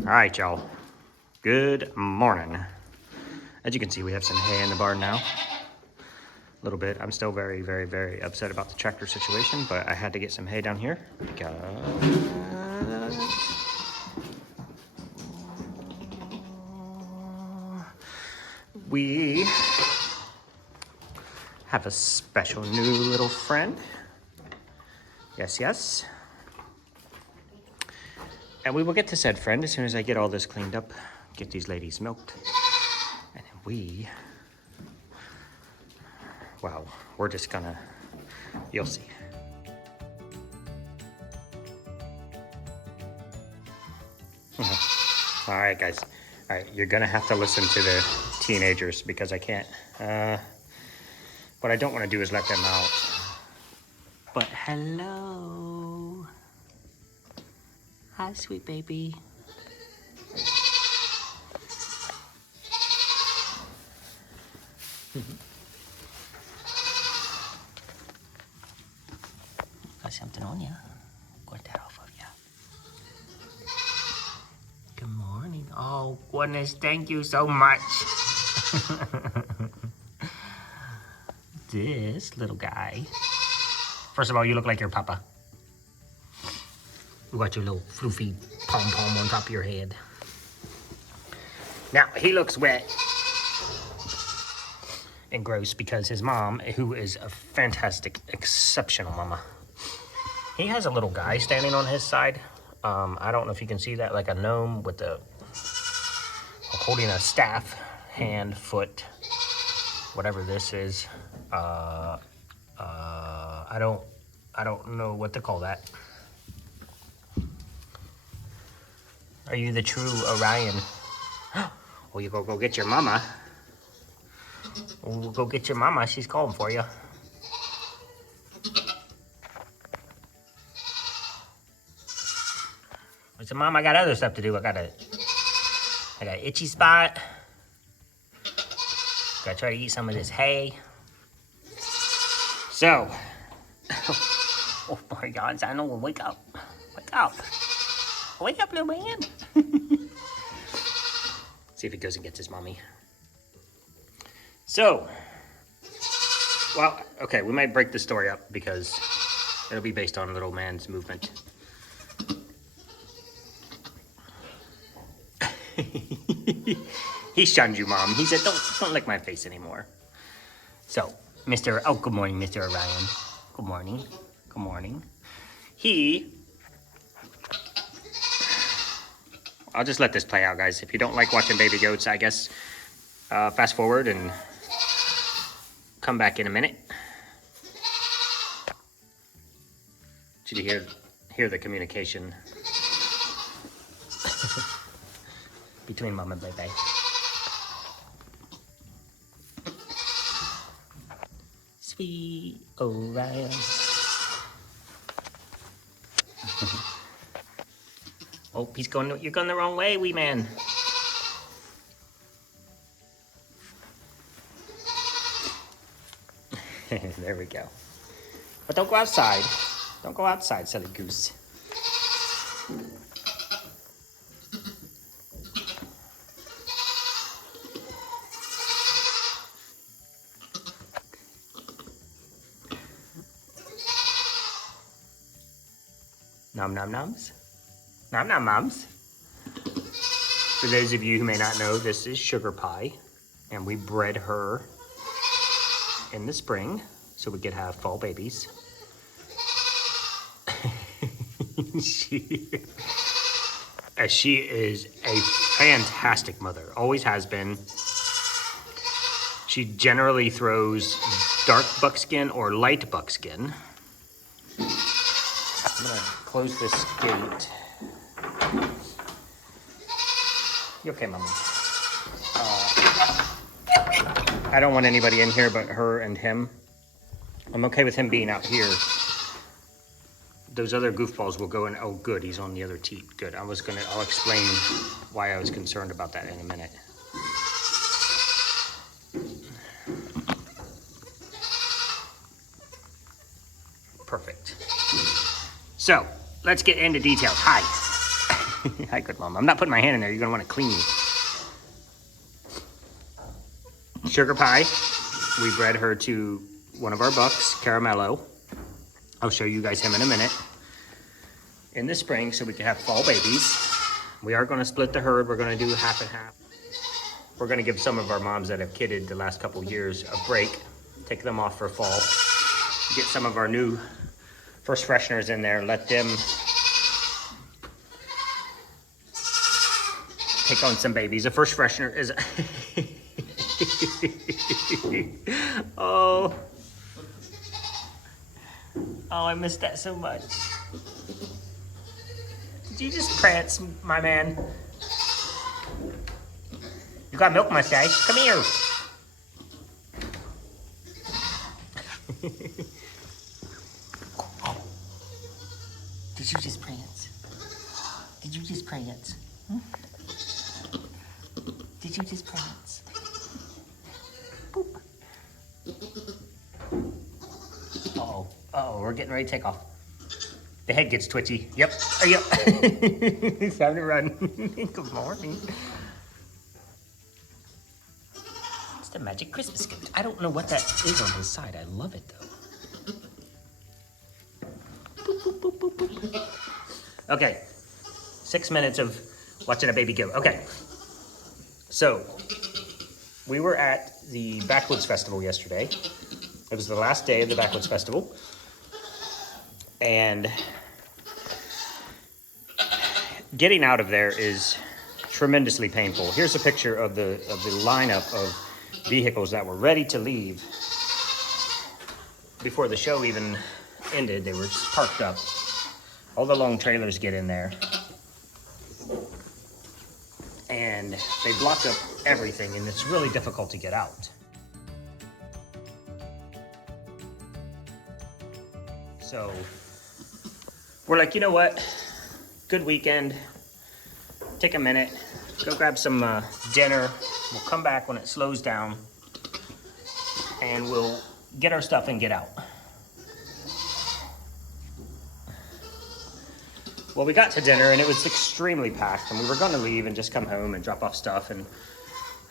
All right, y'all. Good morning. As you can see, we have some hay in the barn now. A little bit. I'm still very, very, very upset about the tractor situation, but I had to get some hay down here because we have a special new little friend. Yes, yes. And we will get to said friend as soon as I get all this cleaned up, get these ladies milked, and then well, we're just gonna, you'll see. All right, guys. All right, you're gonna have to listen to the teenagers because I can't. What I don't want to do is let them out. But hello. Hi, sweet baby. Got something on ya. Got that off of ya. Good morning. Oh, goodness, thank you so much. This little guy. First of all, you look like your papa. You got your little floofy pom-pom on top of your head. Now, he looks wet and gross because his mom, who is a fantastic, exceptional mama, he has a little guy standing on his side. I don't know if you can see that, like a gnome with holding a staff, hand, foot, whatever this is. I don't know what to call that. Are you the true Orion? Oh, you go get your mama. We'll go get your mama. She's calling for you. I said, Mom, I got other stuff to do. I got an itchy spot. Gotta try to eat some of this hay. So, oh my God, I know. Wake up. Wake up. Wake up, little man. See if he goes and gets his mommy. So, well, okay, we might break the story up because it'll be based on little man's movement. He shunned you, Mom. He said, don't lick my face anymore. So, good morning, Mr. Orion. Good morning. Good morning. I'll just let this play out, guys. If you don't like watching baby goats, I guess fast forward and come back in a minute. Should you hear the communication between Mom and baby. Sweet Orion. Oh, you're going the wrong way, wee man. There we go. But don't go outside. Don't go outside, silly goose. Nom nom noms. Nom nom moms. For those of you who may not know, this is Sugar Pie, and we bred her in the spring so we could have fall babies. She is a fantastic mother, always has been. She generally throws dark buckskin or light buckskin. I'm gonna close this gate. You okay, Mommy? I don't want anybody in here but her and him. I'm okay with him being out here. Those other goofballs will go in. Oh, good, he's on the other teat. Good. I'll explain why I was concerned about that in a minute. Perfect. So, let's get into details. Hi. Hi, good mom. I'm not putting my hand in there. You're gonna want to clean me. Sugar Pie, we bred her to one of our bucks, Caramello. I'll show you guys him in a minute. In the spring, so we can have fall babies. We are gonna split the herd. We're gonna do half and half. We're gonna give some of our moms that have kidded the last couple years a break, take them off for fall, get some of our new first fresheners in there, let them take on some babies. A first freshener is, oh, I missed that so much. Did you just prance, my man? You got milk mustache? Come here. Did you just prance? Did you just prance? Hmm? Did you just prance? Boop. Uh-oh. Uh-oh, we're getting ready to take off. The head gets twitchy. Yep. Yep. It's time to run. Good morning. It's the magic Christmas gift. I don't know what that is on his side. I love it, though. Boop, boop, boop, boop, boop. Okay. 6 minutes of watching a baby go. Okay. So, we were at the Backwoods Festival yesterday. It was the last day of the Backwoods Festival. And getting out of there is tremendously painful. Here's a picture of the lineup of vehicles that were ready to leave before the show even ended. They were just parked up. All the long trailers get in there. And they blocked up everything, and it's really difficult to get out. So we're like, you know what? Good weekend. Take a minute, go grab some dinner. We'll come back when it slows down, and we'll get our stuff and get out. Well, we got to dinner and it was extremely packed, and we were going to leave and just come home and drop off stuff, and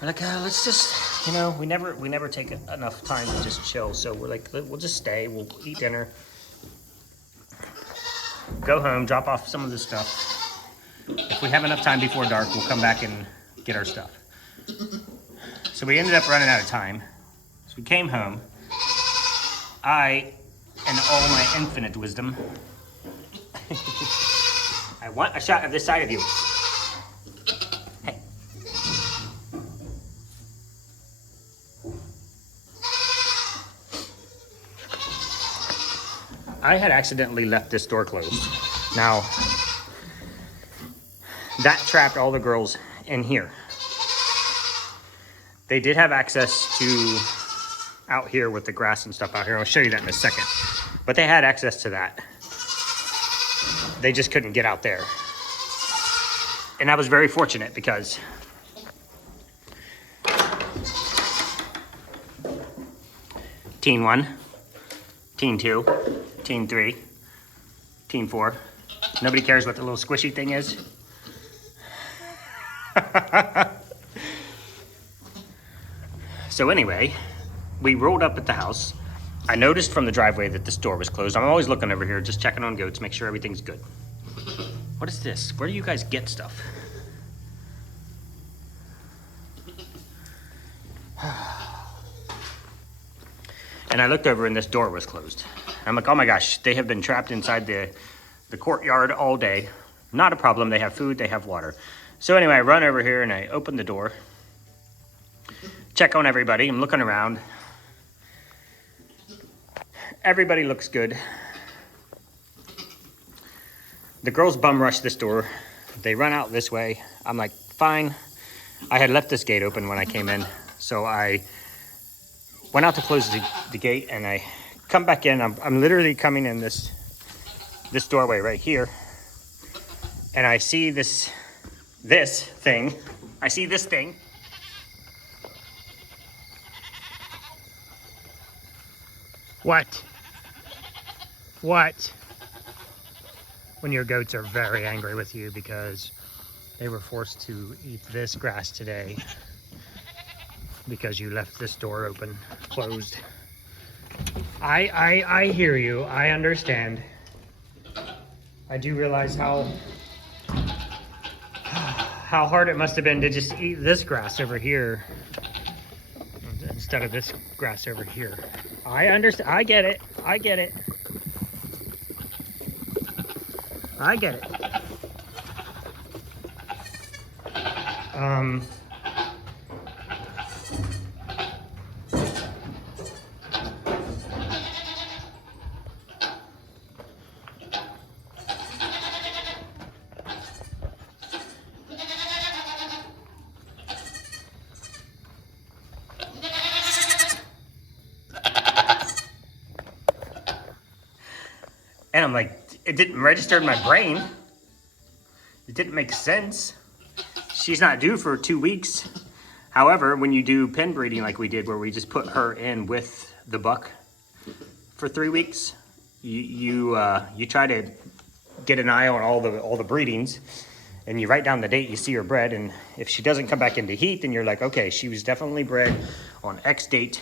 we're like, let's just, we never take enough time to just chill, so we're like, we'll just stay, we'll eat dinner, go home, drop off some of the stuff. If we have enough time before dark, we'll come back and get our stuff. So we ended up running out of time. So we came home. I, in all my infinite wisdom, I want a shot of this side of you. Hey. I had accidentally left this door closed. Now, that trapped all the girls in here. They did have access to out here with the grass and stuff out here. I'll show you that in a second. But they had access to that. They just couldn't get out there. And I was very fortunate because Teen 1, Teen 2, Teen 3, Teen 4. Nobody cares what the little squishy thing is. So anyway, we rolled up at the house. I noticed from the driveway that this door was closed. I'm always looking over here, just checking on goats, make sure everything's good. What is this? Where do you guys get stuff? And I looked over and this door was closed. I'm like, oh my gosh, they have been trapped inside the courtyard all day. Not a problem, they have food, they have water. So anyway, I run over here and I open the door, check on everybody. I'm looking around. Everybody looks good. The girls bum rush this door. They run out this way. I'm like, fine. I had left this gate open when I came in, so I went out to close the gate, and I come back in. I'm literally coming in this doorway right here, and I see this thing. I see this thing. What? What when your goats are very angry with you because they were forced to eat this grass today because you left this door open, closed. I hear you. I understand. I do realize how hard it must have been to just eat this grass over here instead of this grass over here. I understand. I get it. I get it. I get it. And I'm like, it didn't register in my brain. It didn't make sense. She's not due for 2 weeks. However, when you do pen breeding like we did, where we just put her in with the buck for 3 weeks, you try to get an eye on all the breedings, and you write down the date you see her bred, and if she doesn't come back into heat, then you're like, okay, she was definitely bred on X date.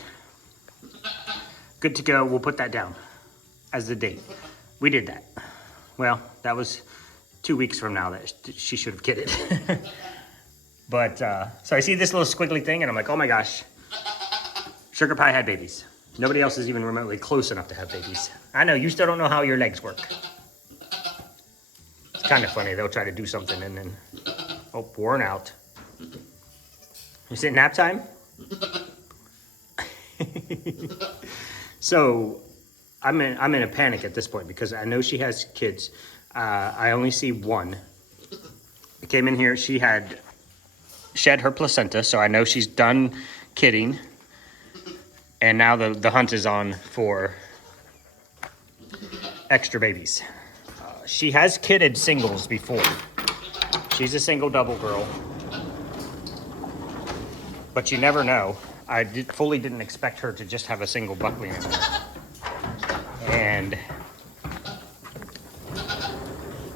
Good to go. We'll put that down as the date. We did that. Well, that was 2 weeks from now that she should have kidded. But, so I see this little squiggly thing and I'm like, oh my gosh, Sugar Pie had babies. Nobody else is even remotely close enough to have babies. I know, you still don't know how your legs work. It's kind of funny, they'll try to do something and then, oh, worn out. Is it nap time? So, I'm in a panic at this point because I know she has kids. I only see one. I came in here, she had shed her placenta, so I know she's done kidding. And now the hunt is on for extra babies. She has kidded singles before. She's a single double girl. But you never know. I fully didn't expect her to just have a single buckling in her. And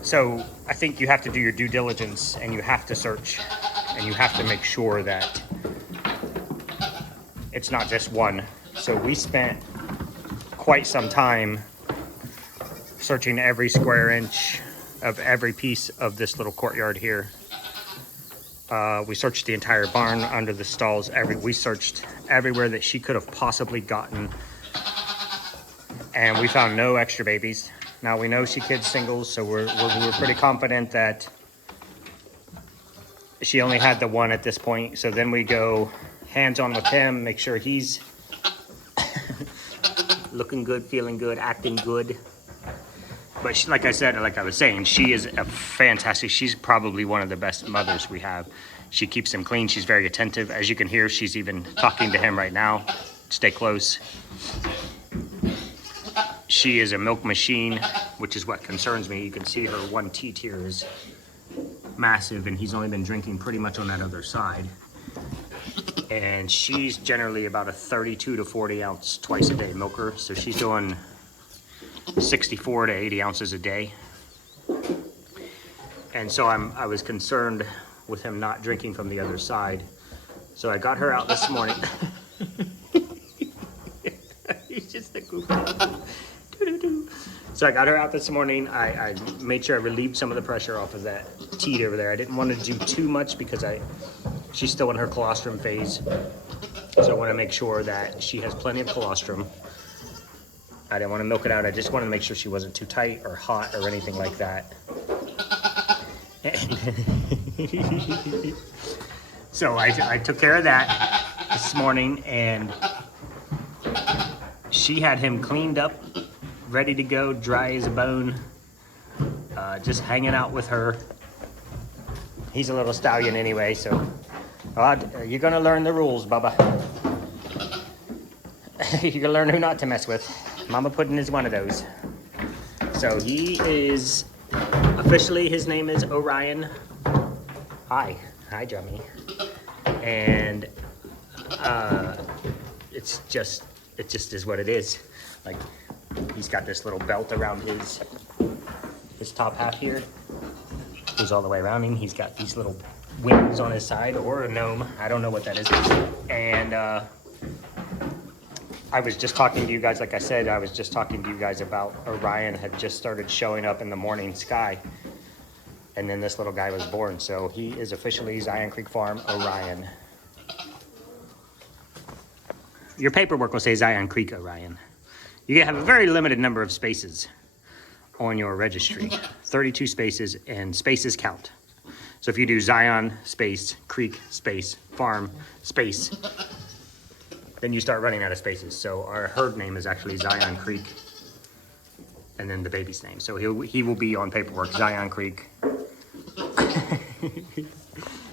so I think you have to do your due diligence and you have to search and you have to make sure that it's not just one. So we spent quite some time searching every square inch of every piece of this little courtyard here. We searched the entire barn, under the stalls. We searched everywhere that she could have possibly gotten. And we found no extra babies. Now we know she kids singles, so we're pretty confident that she only had the one at this point. So then we go hands-on with him, make sure he's looking good, feeling good, acting good. But she, like I said, like I was saying, she is a fantastic, she's probably one of the best mothers we have. She keeps him clean, she's very attentive. As you can hear, she's even talking to him right now. Stay close. She is a milk machine, which is what concerns me. You can see her one teat here is massive, and he's only been drinking pretty much on that other side. And she's generally about a 32 to 40 ounce twice a day milker. So she's doing 64 to 80 ounces a day. And so I was concerned with him not drinking from the other side. So I got her out this morning. He's just a goofy. So I got her out this morning. I made sure I relieved some of the pressure off of that teat over there. I didn't want to do too much because she's still in her colostrum phase. So I want to make sure that she has plenty of colostrum. I didn't want to milk it out. I just wanted to make sure she wasn't too tight or hot or anything like that. So I took care of that this morning, and she had him cleaned up, ready to go, dry as a bone, just hanging out with her. He's a little stallion anyway, so you're gonna learn the rules, Bubba. You're gonna learn who not to mess with. Mama Puddin' is one of those. So he is, officially his name is Orion. Hi, Jummy. And it just is what it is. Like, he's got this little belt around his this top half here. Goes all the way around him. He's got these little wings on his side, or a gnome. I don't know what that is. And I was just talking to you guys, like I said, I was just talking to you guys about Orion had just started showing up in the morning sky. And then this little guy was born. So he is officially Zioncreekfarm Orion. Your paperwork will say Zion Creek Orion. You have a very limited number of spaces on your registry. 32 spaces, and spaces count. So if you do Zion space, Creek space, Farm space, then you start running out of spaces. So our herd name is actually Zion Creek, and then the baby's name. So he will be on paperwork, Zion Creek.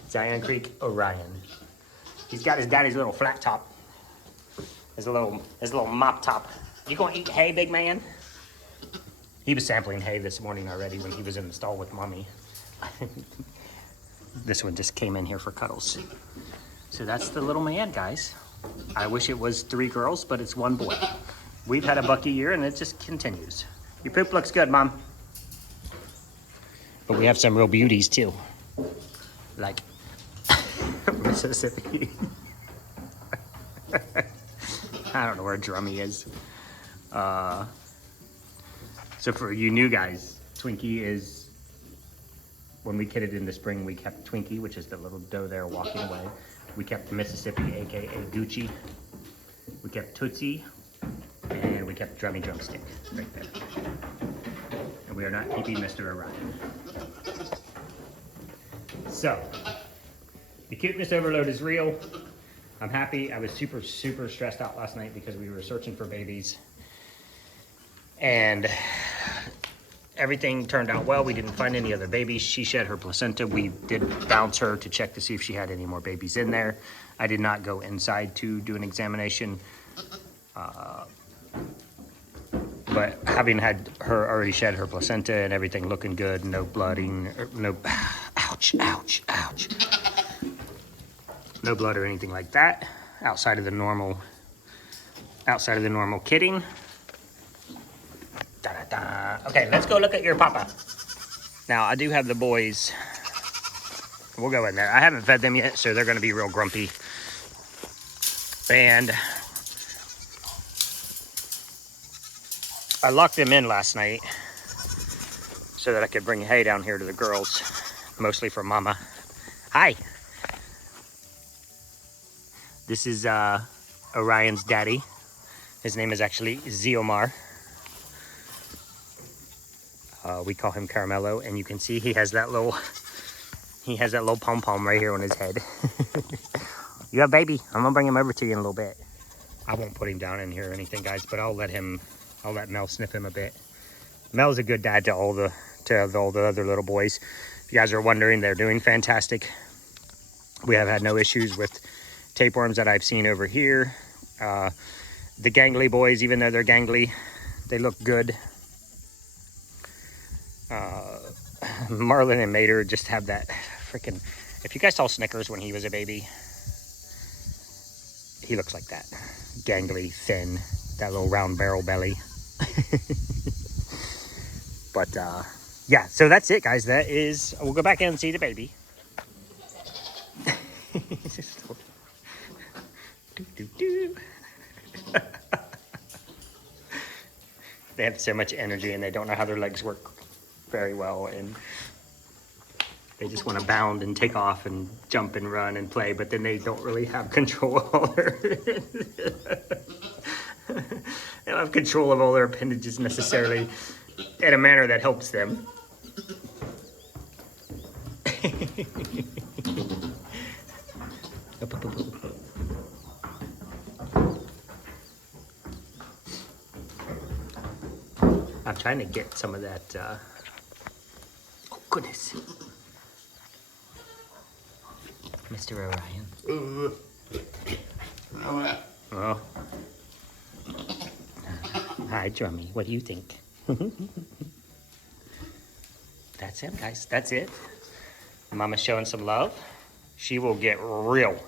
Zion Creek Orion. He's got his daddy's little flat top. His little mop top. You gonna eat hay, big man? He was sampling hay this morning already when he was in the stall with mommy. This one just came in here for cuddles. So that's the little man, guys. I wish it was 3 girls, but it's 1 boy. We've had a bucky year and it just continues. Your poop looks good, Mom. But we have some real beauties too. Like Mississippi. I don't know where Drummy is. So for you new guys, Twinkie is, when we kidded in the spring, we kept Twinkie, which is the little doe there walking away. We kept Mississippi, aka Gucci. We kept Tootsie, and we kept Drummy Drumstick right there. And we are not keeping Mr. Orion. So, the cuteness overload is real. I'm happy. I was super stressed out last night because we were searching for babies. And everything turned out well. We didn't find any other babies. She shed her placenta. We did bounce her to check to see if she had any more babies in there. I did not go inside to do an examination. But having had her already shed her placenta and everything looking good, no blooding, no, ouch. No blood or anything like that outside of the normal kidding. Okay, let's go look at your papa. Now I do have the boys. We'll go in there. I haven't fed them yet, so they're going to be real grumpy. And I locked them in last night so that I could bring hay down here to the girls, mostly for Mama. Hi. This is Orion's daddy. His name is actually Ziomar. We call him Caramello, and you can see he has that little pom-pom right here on his head. You have baby. I'm gonna bring him over to you in a little bit. I won't put him down in here or anything, guys, but I'll let Mel sniff him a bit. Mel's a good dad to all the other little boys. If you guys are wondering, they're doing fantastic. We have had no issues with tapeworms that I've seen over here. The gangly boys, even though they're gangly, they look good. Marlin and Mater just have that freaking, if you guys saw Snickers when he was a baby, he looks like that. Gangly, thin, that little round barrel belly. But yeah, so that's it, guys. That is, we'll go back in and see the baby. They have so much energy and they don't know how their legs work very well, and they just want to bound and take off and jump and run and play, but then they don't really have control of all their they don't have control of all their appendages necessarily in a manner that helps them. I'm trying to get some of that, oh goodness. Mr. Orion. Oh. Hi, Drummy. What do you think? That's him, guys. That's it. Mama's showing some love. She will get real.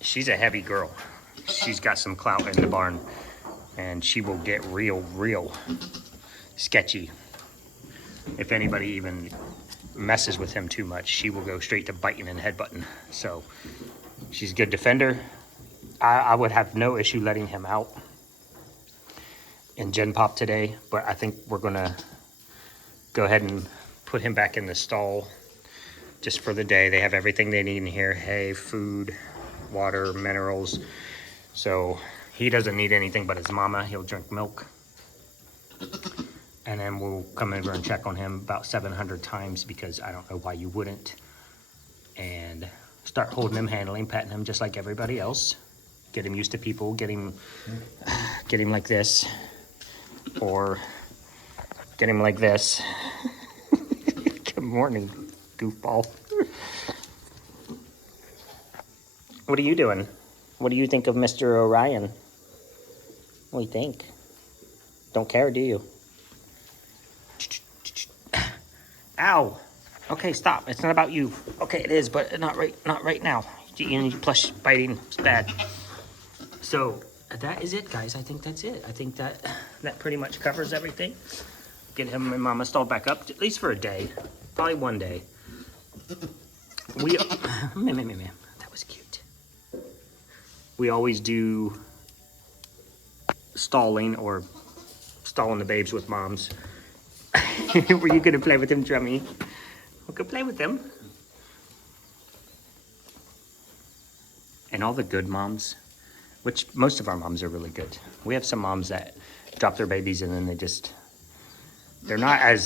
She's a heavy girl. She's got some clout in the barn. And she will get real sketchy. if anybody even messes with him too much, she will go straight to biting and headbutting. So she's a good defender. I would have no issue letting him out in Gen Pop today, but I think we're gonna go ahead and put him back in the stall just for the day. They have everything they need in here: hay, food, water, minerals. So he doesn't need anything but his mama. He'll drink milk. And then we'll come over and check on him about 700 times, because I don't know why you wouldn't. And start holding him, handling, petting him just like everybody else. Get him used to people, get him like this, or get him like this. Good morning, goofball. What are you doing? What do you think of Mr. Orion? What do you think? Don't care, do you? Ow. Okay, stop. It's not about you. Okay, it is, but not right now. You plush biting is bad. So that is it, guys. I think that's it. I think that pretty much covers everything. Get him and Mama stalled back up, at least for a day. Probably one day. That was cute. We always do stalling, or stalling the babes with moms. Were you gonna play with him, Drummy? We could play with him. And all the good moms, which most of our moms are really good. We have some moms that drop their babies and then they're not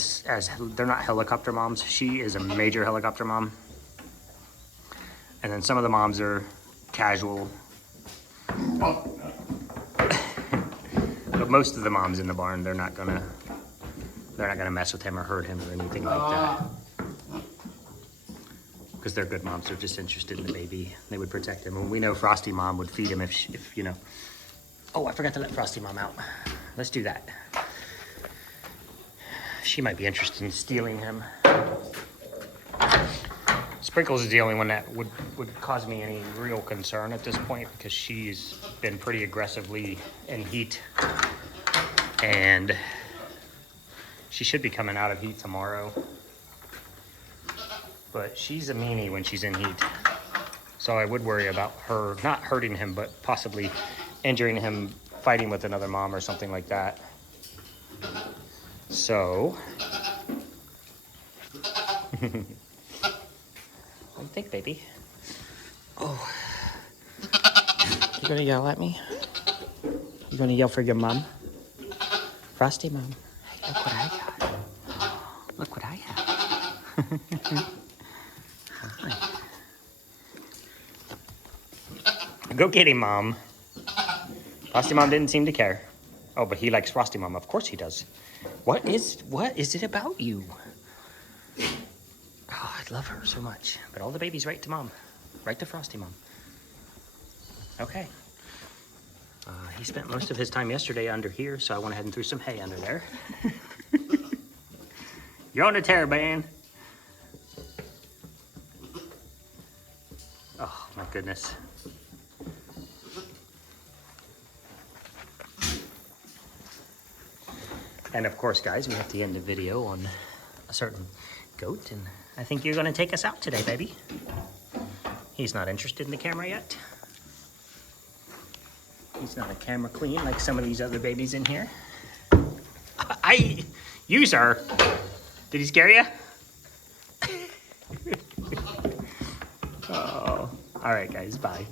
they're not helicopter moms. She is a major helicopter mom. And then some of the moms are casual. But most of the moms in the barn, they're not gonna mess with him or hurt him or anything like that. Because they're good moms. They're just interested in the baby. They would protect him. And we know Frosty Mom would feed him if you know. Oh, I forgot to let Frosty Mom out. Let's do that. She might be interested in stealing him. Sprinkles is the only one that would cause me any real concern at this point, because she's been pretty aggressively in heat. And she should be coming out of heat tomorrow. But she's a meanie when she's in heat. So I would worry about her not hurting him, but possibly injuring him, fighting with another mom or something like that. So, what do you think, baby? Oh, you gonna yell at me? You gonna yell for your mom? Frosty Mom, look what I got. Look what I have. Hi. Go get him, Mom. Frosty Mom didn't seem to care. Oh, but he likes Frosty Mom. Of course he does. What is it about you? Oh, I love her so much. But all the babies right to Mom. Right to Frosty Mom. Okay. He spent most of his time yesterday under here, so I went ahead and threw some hay under there. You're on a tear, man. Oh, my goodness. And of course, guys, we have to end the video on a certain goat, and I think you're going to take us out today, baby. He's not interested in the camera yet. He's not a camera queen like some of these other babies in here. You, sir. Did he scare you? Oh, all right, guys, bye.